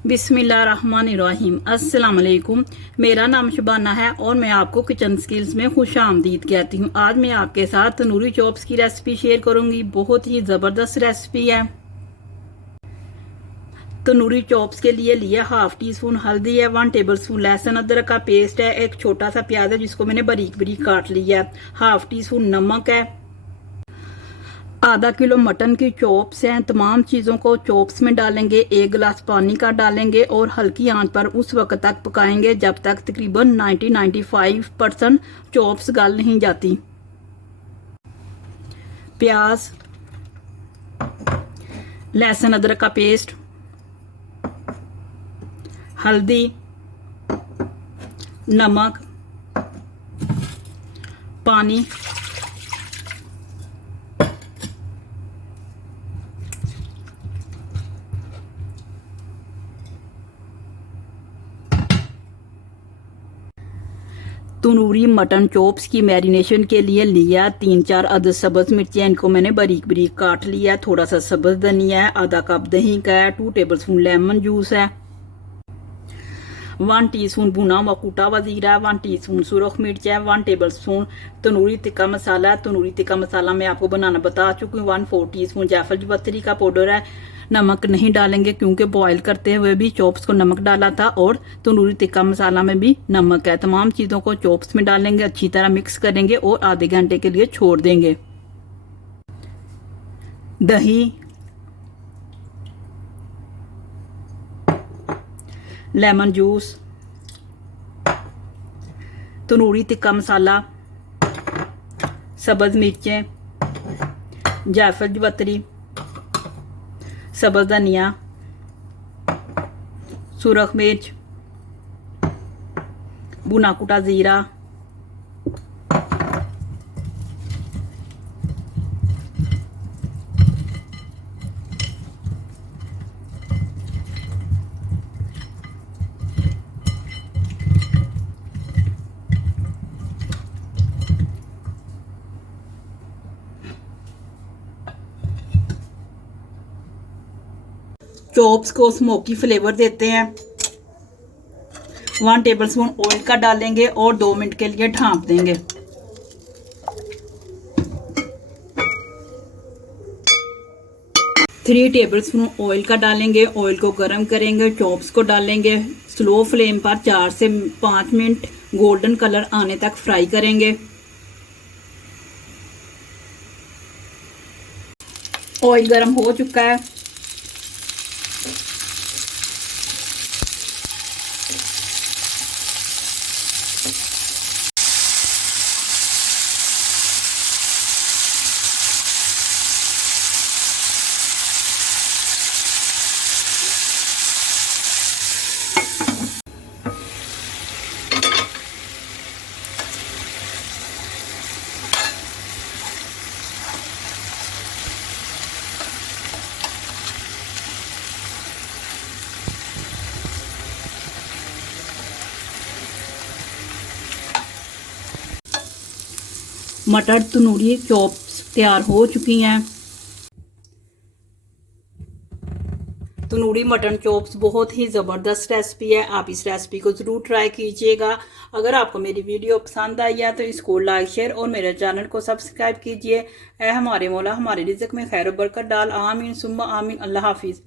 बिस्मिल्लाहिर्रहमानिर्रहीम। अस्सलाम वालेकुम। मेरा नाम शबाना है और मैं आपको किचन स्किल्स में खुश आमदीद कहती हूँ। आज मैं आपके साथ तंदूरी चॉप्स की रेसिपी शेयर करूँगी। बहुत ही ज़बरदस्त रेसिपी है। तंदूरी चॉप्स के लिए लिया हाफ टी स्पून हल्दी है, 1 टेबल स्पून लहसुन अदरक का पेस्ट है, एक छोटा सा प्याज है जिसको मैंने बारीक बारीक काट लिया है, हाफ टी स्पून नमक है, आधा किलो मटन की चॉप्स हैं। तमाम चीज़ों को चॉप्स में डालेंगे, 1 गिलास पानी का डालेंगे और हल्की आंच पर उस वक्त तक पकाएंगे जब तक तकरीबन 90-95% चॉप्स गल नहीं जाती। प्याज, लहसुन अदरक का पेस्ट, हल्दी, नमक, पानी, तंदूरी मटन चॉप्स की मैरिनेशन के लिए लिया 3-4 अदद सब्ज मिर्चियाँ, इनको मैंने बारीक बारीक काट लिया। थोड़ा सा सब्ज धनिया है, आधा कप दही का है, 2 टेबल स्पून लेमन जूस है, 1 टीस्पून भुना हुआ कूटा हुआ जीरा, 1 टीस्पून सुरख मिर्च है, 1 टेबल स्पून तंदूरी तिक्का मसाला। तंदूरी तिक्का मसाला मैं आपको बनाना बता चुकी हूँ। 1/4 टीस्पून जायफल जवतरी का पाउडर है। नमक नहीं डालेंगे क्योंकि बॉईल करते हुए भी चॉप्स को नमक डाला था और तंदूरी तिक्का मसाला में भी नमक है। तमाम चीज़ों को चॉप्स में डालेंगे, अच्छी तरह मिक्स करेंगे और आधे घंटे के लिए छोड़ देंगे। दही, लेमन जूस, तंदूरी तिक्का मसाला, सब्ज मिर्चें, जायफल जवतरी, सब्ज धनिया, सुरख मिर्च, भुना कुटा जीरा, चॉप्स को स्मोकी फ्लेवर देते हैं। 1 टेबल स्पून ऑयल का डालेंगे और 2 मिनट के लिए ढांप देंगे। थ्री टेबल स्पून ऑयल का डालेंगे, ऑयल को गर्म करेंगे, चॉप्स को डालेंगे, स्लो फ्लेम पर 4 से 5 मिनट गोल्डन कलर आने तक फ्राई करेंगे। ऑयल गर्म हो चुका है। मटर तंदूरी चॉप्स तैयार हो चुकी हैं। तंदूरी मटन चॉप्स बहुत ही ज़बरदस्त रेसिपी है। आप इस रेसिपी को ज़रूर ट्राई कीजिएगा। अगर आपको मेरी वीडियो पसंद आई है तो इसको लाइक शेयर और मेरे चैनल को सब्सक्राइब कीजिए। ऐ हमारे मौला हमारे रिज़्क़ में खैर बरकत डाल। आमीन सुम्मा आमीन। अल्लाह हाफिज़।